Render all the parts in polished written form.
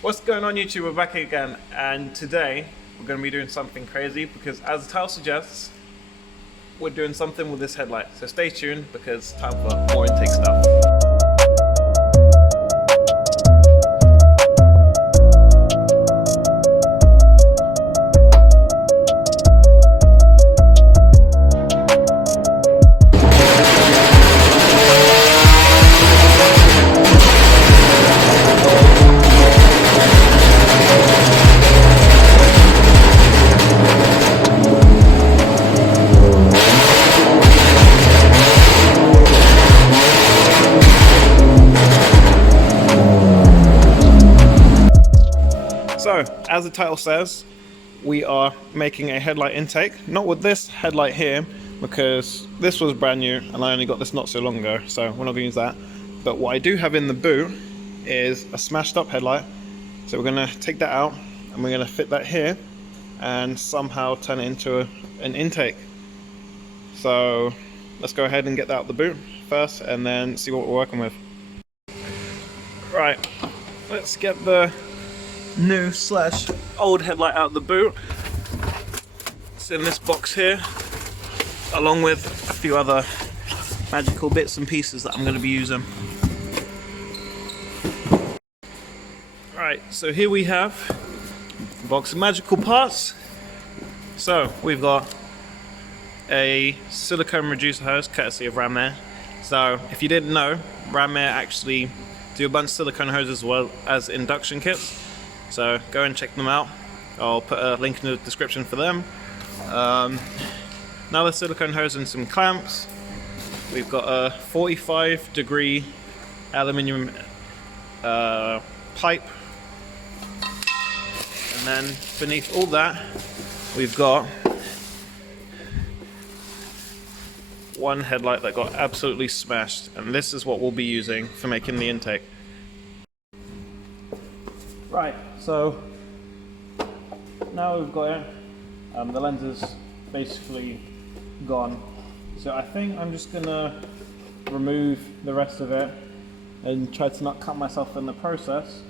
What's going on YouTube? We're back again, and today we're going to be doing something crazy because, as the title suggests, we're doing something with this headlight. So stay tuned because it's time for more intake stuff. So, as the title says, we are making a headlight intake. Not with this headlight here, because this was brand new and I only got this not so long ago, so we're not going to use that. But what I do have in the boot is a smashed up headlight. So we're going to take that out and we're going to fit that here and somehow turn it into an intake. So let's go ahead and get that out the boot first and then see what we're working with. Right, let's get the new / old headlight out of the boot. It's in this box here, along with a few other magical bits and pieces that I'm going to be using. Right, so here we have a box of magical parts. So we've got a silicone reducer hose courtesy of RAMAIR. So if you didn't know, RAMAIR actually do a bunch of silicone hoses as well as induction kits. So go and check them out. I'll put a link in the description for them. Another silicone hose and some clamps. We've got a 45-degree aluminium pipe. And then beneath all that, we've got one headlight that got absolutely smashed. And this is what we'll be using for making the intake. Right, so now we've got it. The lens is basically gone. So I think I'm just gonna remove the rest of it and try to not cut myself in the process,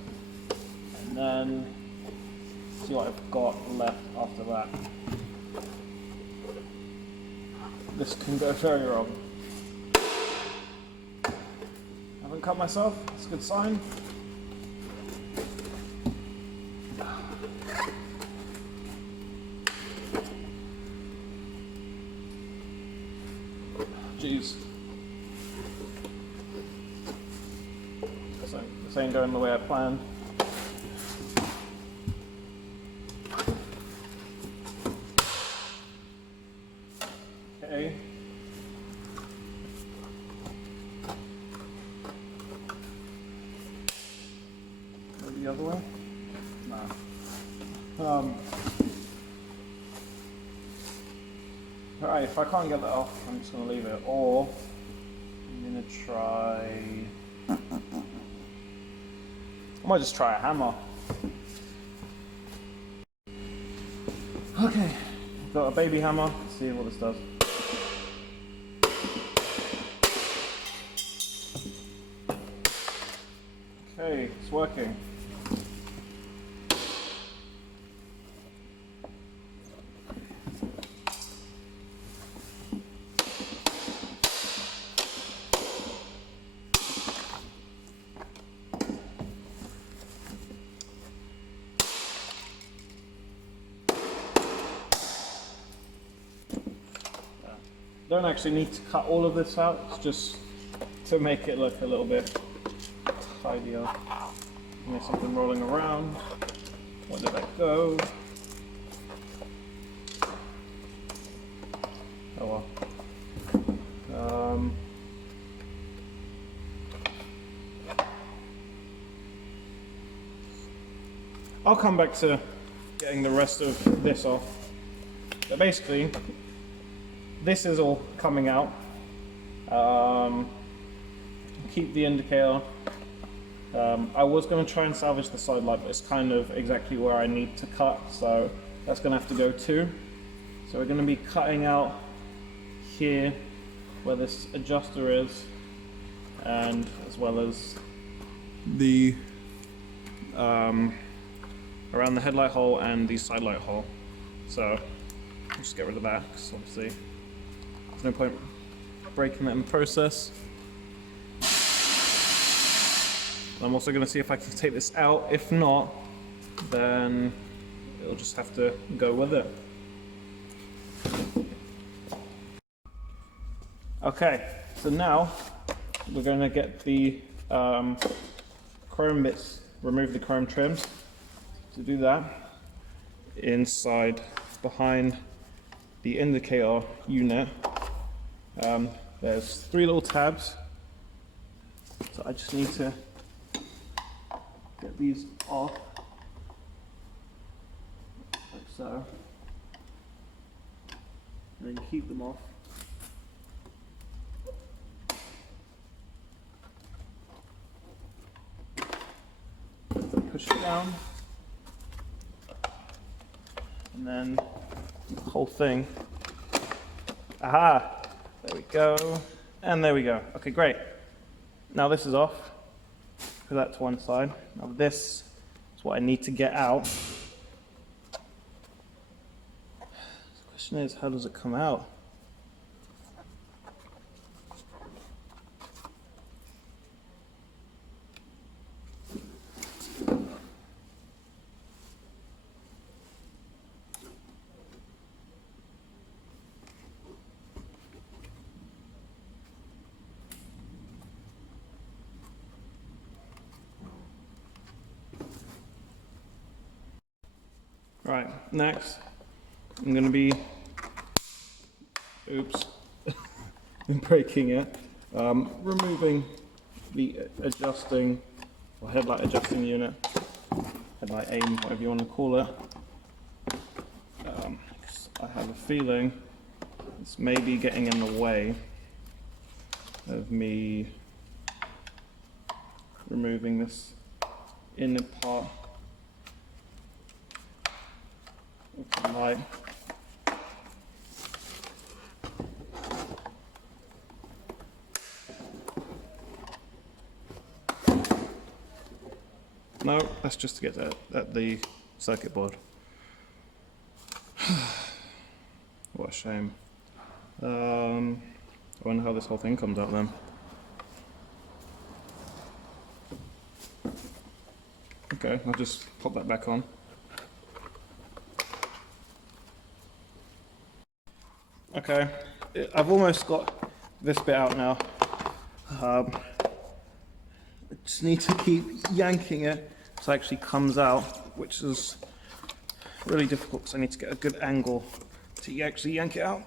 and then see what I've got left after that. This can go very wrong. I haven't cut myself, that's a good sign. Jeez. So this ain't going the way I planned. Okay. Go the other way? No. Alright, if I can't get that off, I'm just going to leave it, or I'm going to try... I might just try a hammer. Okay, I've got a baby hammer, let's see what this does. Okay, it's working. Don't actually need to cut all of this out, it's just to make it look a little bit tidier. There's something rolling around. Where did that go? Oh well. I'll come back to getting the rest of this off. But basically, this is all coming out. Keep the indicator. I was going to try and salvage the side light, but it's kind of exactly where I need to cut, so that's going to have to go too. So we're going to be cutting out here where this adjuster is, and as well as the around the headlight hole and the side light hole. So I'll just get rid of that because obviously there's no point breaking that in the process. I'm also going to see if I can take this out. If not, then it'll just have to go with it. Okay, so now we're going to get the chrome bits, remove the chrome trims. To do that, inside, behind the indicator unit, there's 3 little tabs. So I just need to get these off, like so, and then keep them off. Push it down, and then the whole thing. Aha! There we go, and there we go. Okay, great. Now this is off. Put that to one side. Now this is what I need to get out. The question is, how does it come out? Right, next, I'm going to be, breaking it, removing the adjusting, or headlight adjusting unit, headlight aim, whatever you want to call it. I have a feeling it's maybe getting in the way of me removing this inner part. Light. No, that's just to get at the circuit board. What a shame. I wonder how this whole thing comes out then. Okay, I'll just pop that back on. Okay, I've almost got this bit out now. I just need to keep yanking it so it actually comes out, which is really difficult because I need to get a good angle to actually yank it out.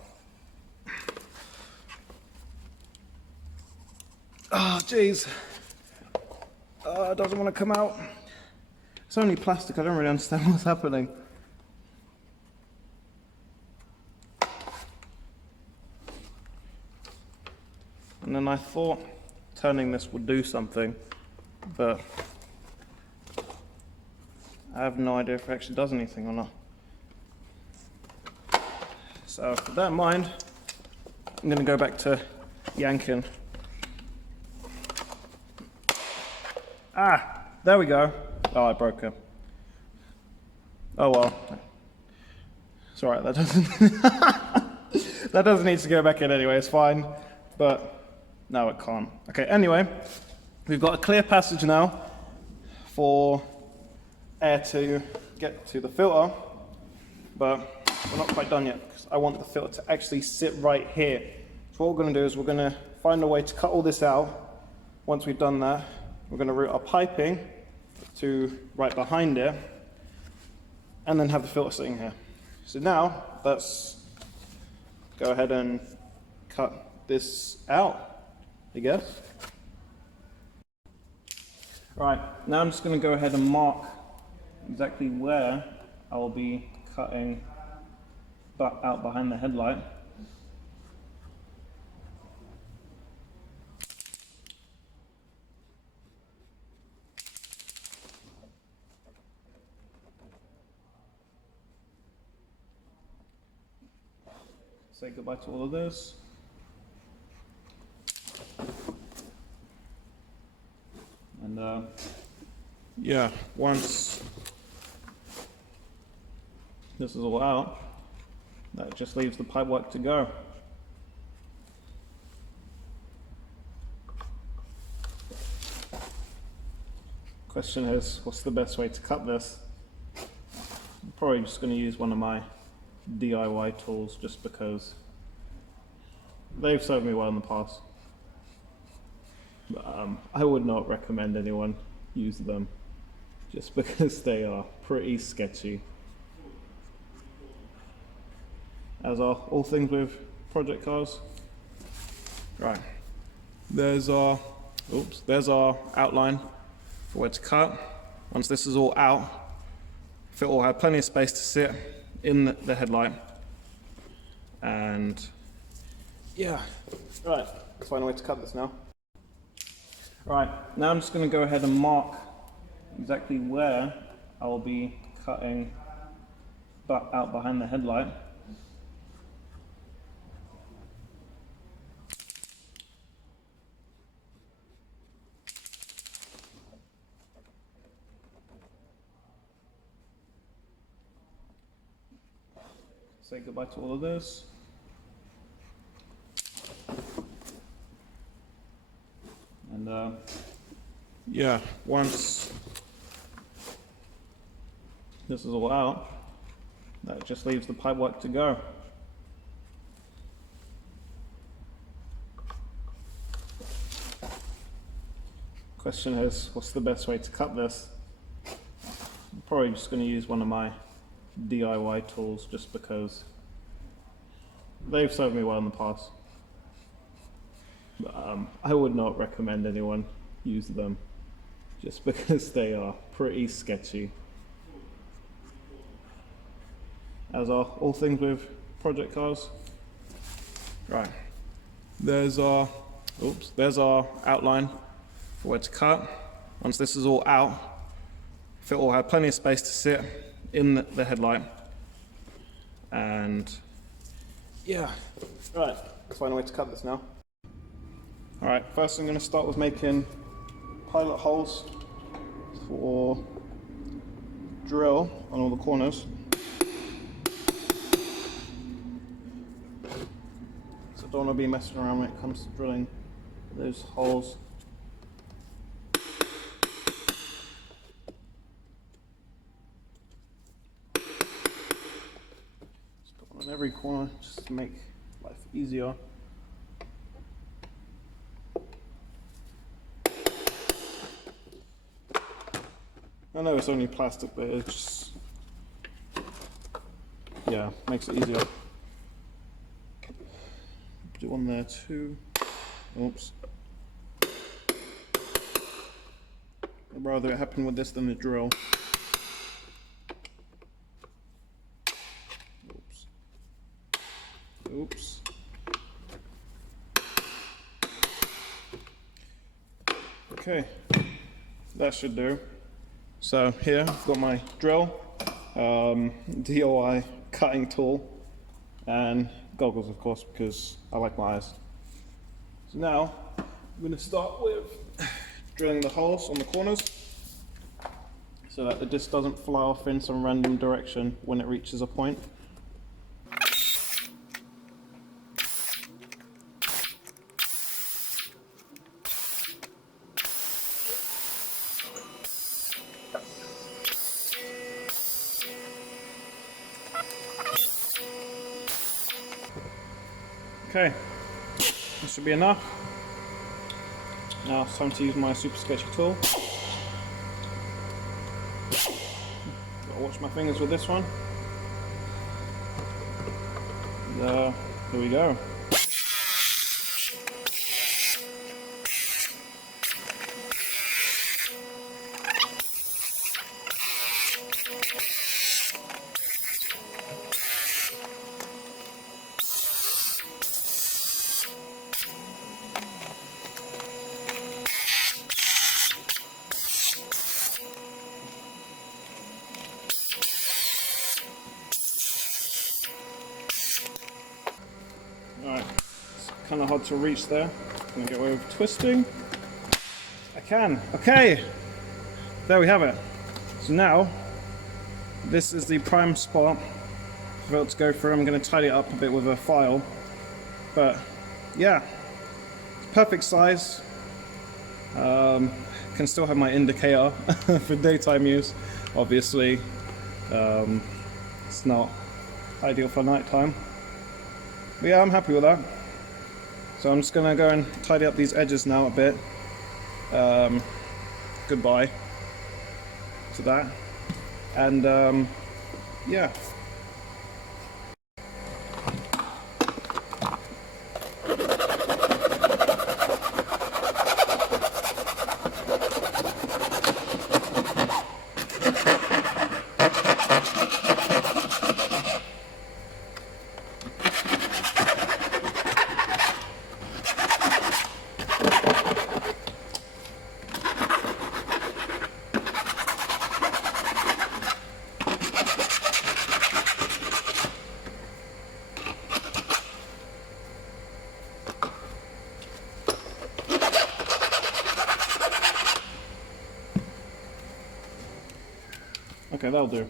Oh, jeez. It doesn't want to come out. It's only plastic, I don't really understand what's happening. And then I thought turning this would do something, but I have no idea if it actually does anything or not. So with that in mind, I'm going to go back to yanking. Ah, there we go. Oh, I broke it. Oh well. It's alright, that doesn't that doesn't need to go back in anyway, it's fine. But no, it can't. Okay, anyway, we've got a clear passage now for air to get to the filter, but we're not quite done yet because I want the filter to actually sit right here. So what we're going to do is we're going to find a way to cut all this out. Once we've done that, we're going to route our piping to right behind it and then have the filter sitting here. So now let's go ahead and cut this out, I guess. Right, now I'm just going to go ahead and mark exactly where I will be cutting out behind the headlight. Say goodbye to all of this. And yeah. yeah, once this is all out, that just leaves the pipework to go. Question is, what's the best way to cut this? I'm probably just going to use one of my DIY tools just because they've served me well in the past. But, I would not recommend anyone use them just because they are pretty sketchy. As are all things with project cars. Right, there's our outline for where to cut. Once this is all out, it will have plenty of space to sit in the headlight. And yeah, right, let's find a way to cut this now. Right, now I'm just going to go ahead and mark exactly where I will be cutting out behind the headlight. Say goodbye to all of this. And yeah, once this is all out, that just leaves the pipework to go. Question is, what's the best way to cut this? I'm probably just going to use one of my DIY tools just because they've served me well in the past. But, I would not recommend anyone use them just because they are pretty sketchy. As are all things with project cars. Right, there's our outline for where to cut. Once this is all out, it will have plenty of space to sit in the headlight. And yeah, right, let's find a way to cut this now. Alright, first I'm going to start with making pilot holes for drill on all the corners. So I don't want to be messing around when it comes to drilling those holes. On every corner just to make life easier. I know it's only plastic, but it just, yeah, makes it easier. Do one there too. Oops. I'd rather it happen with this than the drill. Oops. Okay, that should do. So here I've got my drill, DIY cutting tool, and goggles of course because I like my eyes. So now I'm going to start with drilling the holes on the corners so that the disc doesn't fly off in some random direction when it reaches a point. Okay, that should be enough. Now it's time to use my super sketchy tool. Gotta watch my fingers with this one. And, here we go. Alright, it's kind of hard to reach there. Can I get away with twisting? I can. Okay, there we have it. So now, this is the prime spot for it to go through. I'm going to tidy it up a bit with a file. But yeah, it's perfect size. Can still have my indicator for daytime use. Obviously, it's not ideal for nighttime. But yeah, I'm happy with that. So I'm just going to go and tidy up these edges now a bit. Goodbye to that. And yeah. Okay, that'll do.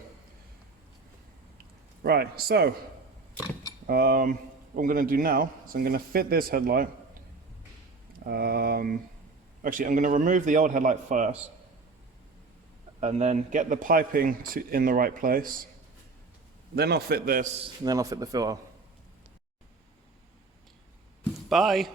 Right, so what I'm going to do now is I'm going to fit this headlight. Actually, I'm going to remove the old headlight first, and then get the piping in the right place. Then I'll fit this, and then I'll fit the filter. Bye!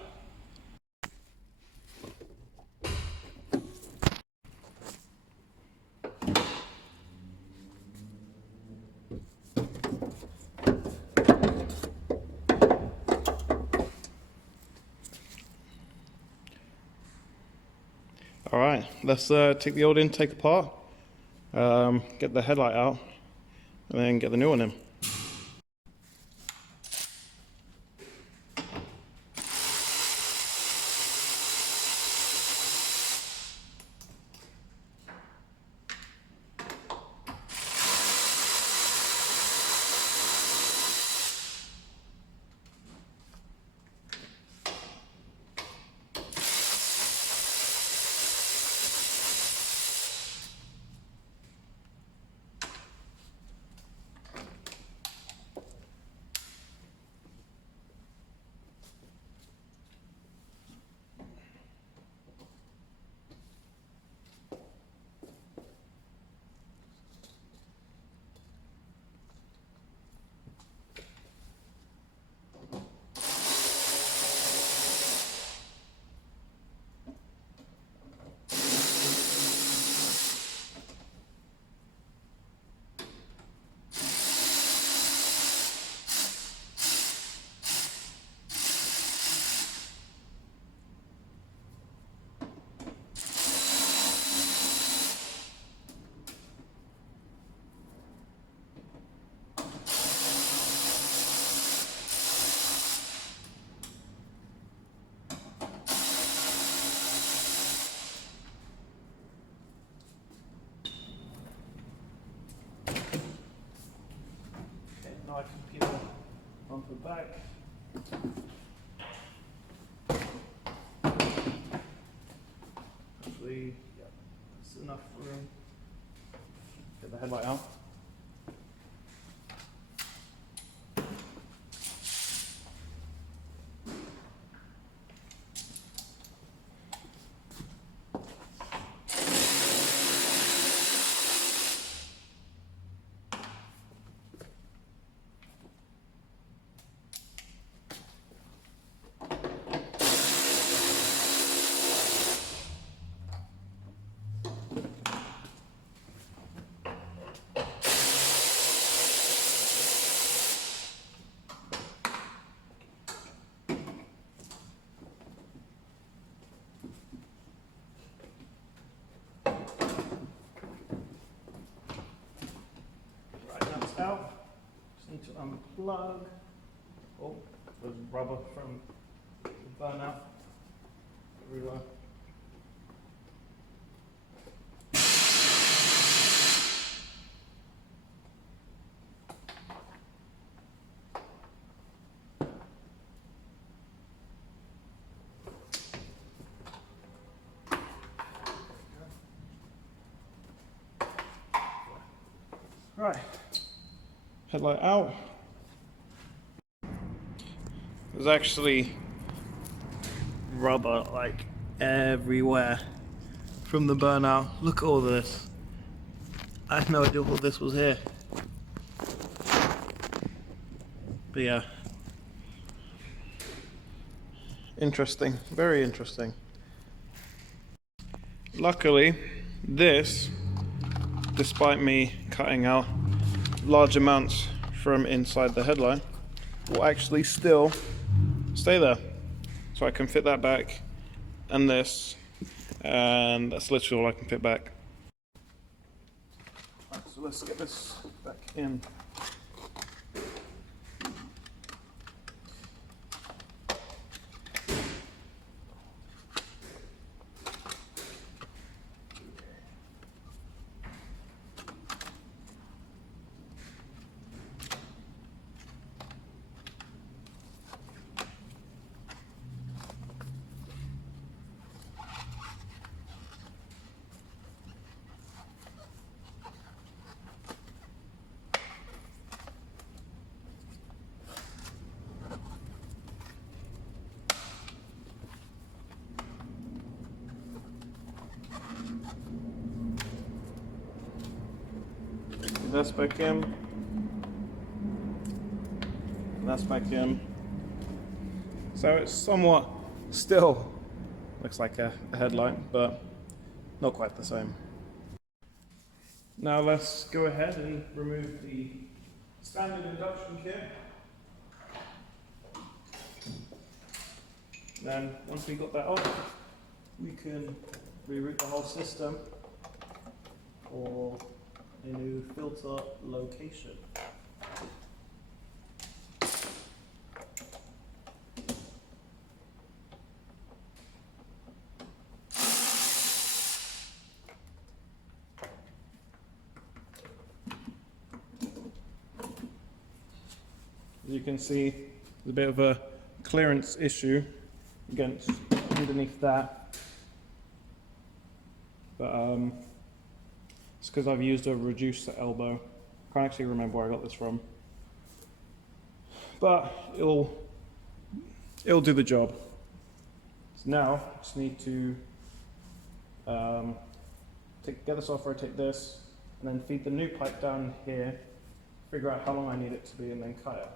Alright, let's take the old intake apart, get the headlight out, and then get the new one in. I can peel onto the back. Actually, yeah, that's enough room. Get the headlight out. Out. Just need to unplug. Oh, there's rubber from the burnout everywhere. Right, headlight out. There's actually rubber like everywhere from the burnout. Look at all this. I had no idea all this was here. But yeah, interesting, very interesting. Luckily, this, despite me cutting out large amounts from inside the headlight, will actually still stay there. So I can fit that back and this, and that's literally all I can fit back. Right, so let's get this back in. That's back in. That's back in. So it's somewhat still looks like a headlight, but not quite the same. Now let's go ahead and remove the standard induction kit. Then once we got that off, we can reroute the whole system for a new filter location. As you can see, there's a bit of a clearance issue against underneath that, but it's because I've used a reducer elbow. I can't actually remember where I got this from, but it'll do the job. So now I just need to get this off, rotate this, and then feed the new pipe down here, figure out how long I need it to be, and then cut it.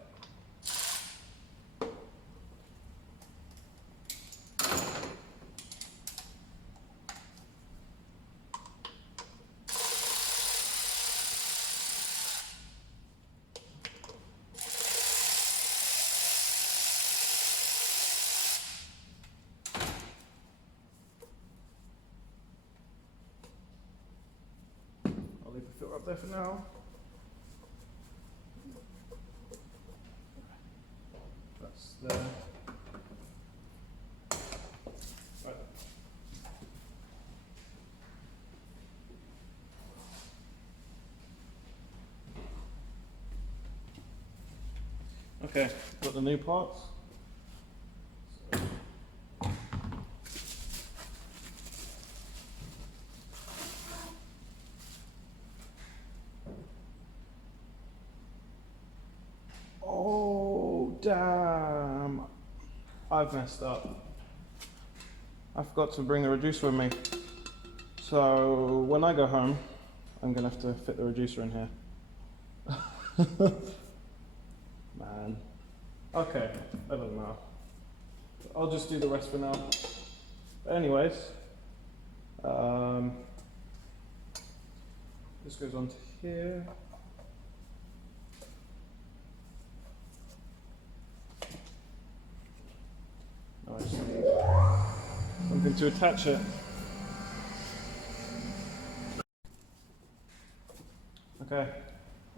I'll leave the filter up there for now. That's there. Right. Okay, got the new parts. Oh, damn. I've messed up. I forgot to bring the reducer with me. So when I go home, I'm gonna have to fit the reducer in here. Man. Okay, that doesn't matter. I'll just do the rest for now. But anyways, this goes on to here. Now I just need something to attach it. Okay,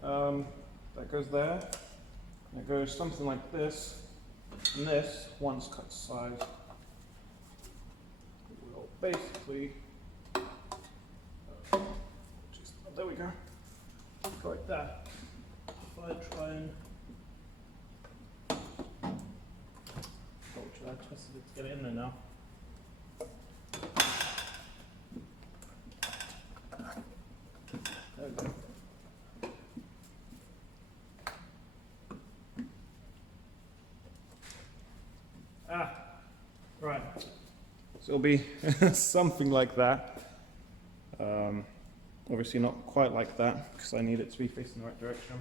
that goes there. It goes something like this, and this, once cut to size, will basically, there we go, go like that. If I try and, should I twisted it to get it in there now? There we go. So it'll be something like that. Obviously not quite like that because I need it to be facing the right direction.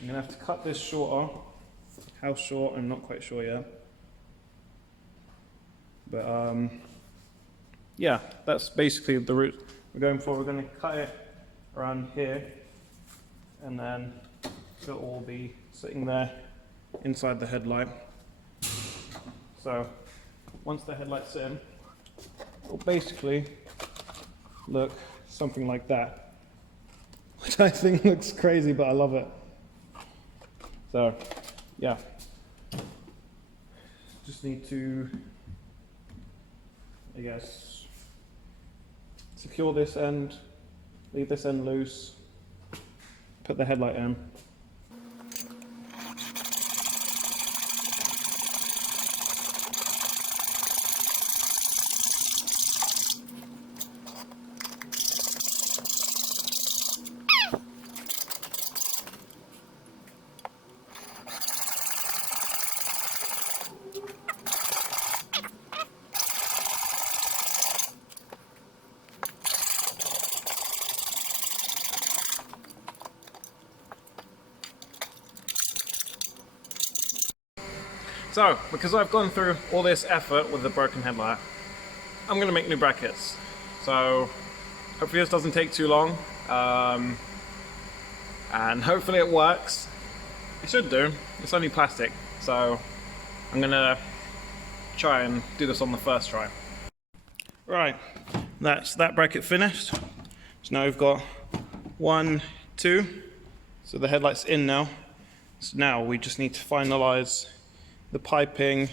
I'm going to have to cut this shorter. How short, I'm not quite sure yet. But yeah, that's basically the route we're going for. We're going to cut it around here, and then it'll all be sitting there inside the headlight. So once the headlight's in, it'll basically look something like that, which I think looks crazy, but I love it. So yeah, just need to, I guess, secure this end, leave this end loose, put the headlight in. So, because I've gone through all this effort with the broken headlight, I'm going to make new brackets. So, hopefully this doesn't take too long, and hopefully it works. It should do. It's only plastic, so I'm going to try and do this on the first try. Right, that's that bracket finished. So now we've got 1, 2, so the headlight's in now. So now we just need to finalize the piping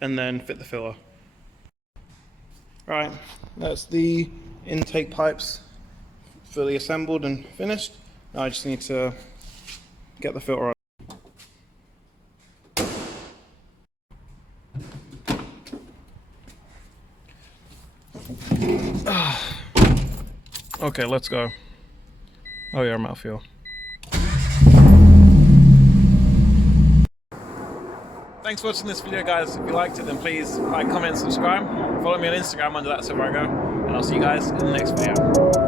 and then fit the filler. Right, that's the intake pipes fully assembled and finished. Now I just need to get the filter on. Okay, let's go. Oh yeah, mouthfeel. Thanks for watching this video, guys. If you liked it, then please like, comment, subscribe. Follow me on Instagram under that Aygo, and I'll see you guys in the next video.